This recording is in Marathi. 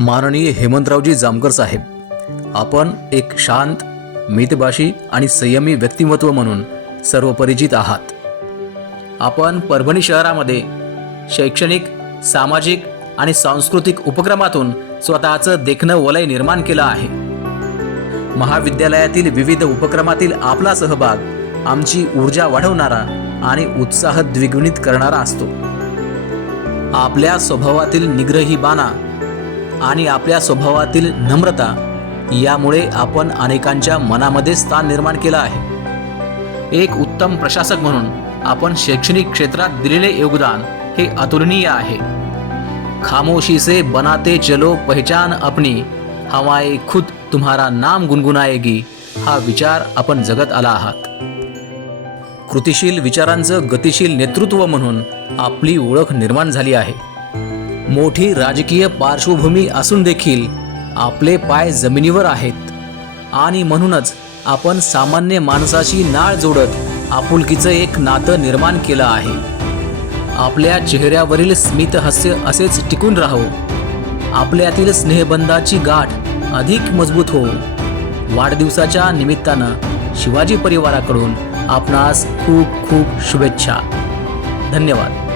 माननीय हेमंतरावजी जामकर साहेब, आपण एक शांत, मितभाषी आणि संयमी व्यक्तिमत्व म्हणून सर्वपरिचित आहात. आपण परभणी शहरामध्ये शैक्षणिक, सामाजिक आणि सांस्कृतिक उपक्रमातून स्वतःचं देखणं वलय निर्माण केलं आहे. महाविद्यालयातील विविध उपक्रमातील आपला सहभाग आमची ऊर्जा वाढवणारा आणि उत्साह द्विगुणित करणारा असतो. आपल्या स्वभावातील निग्रहीपणा आणि आपल्या स्वभावातील नम्रता यामुळे आपण अनेकांच्या मनामध्ये स्थान निर्माण केलं आहे. एक उत्तम प्रशासक म्हणून आपण शैक्षणिक क्षेत्रात दिलेले योगदान हे अतुलनीय आहे. खामोशी से बनाते चलो पहचान अपनी, हवाए खुद तुम्हारा नाम गुनगुनाएगी हा विचार आपण जगत आला आहात. कृतिशील विचारांचं गतिशील नेतृत्व म्हणून आपली ओळख निर्माण झाली आहे. मोठी राजकीय पार्श्वभूमी असून देखील आपले पाय जमिनीवर आहेत आणि म्हणूनच आपण सामान्य माणसाशी नाळ जोडत आपुलकीचं एक नातं निर्माण केलं आहे. आपल्या चेहऱ्यावरील स्मित हास्य असेच टिकून राहो. आपल्यातील स्नेहबंधाची गाठ अधिक मजबूत हो. वाढदिवसाच्या निमित्तानं शिवाजी परिवाराकडून आपणास खूप खूप शुभेच्छा. धन्यवाद.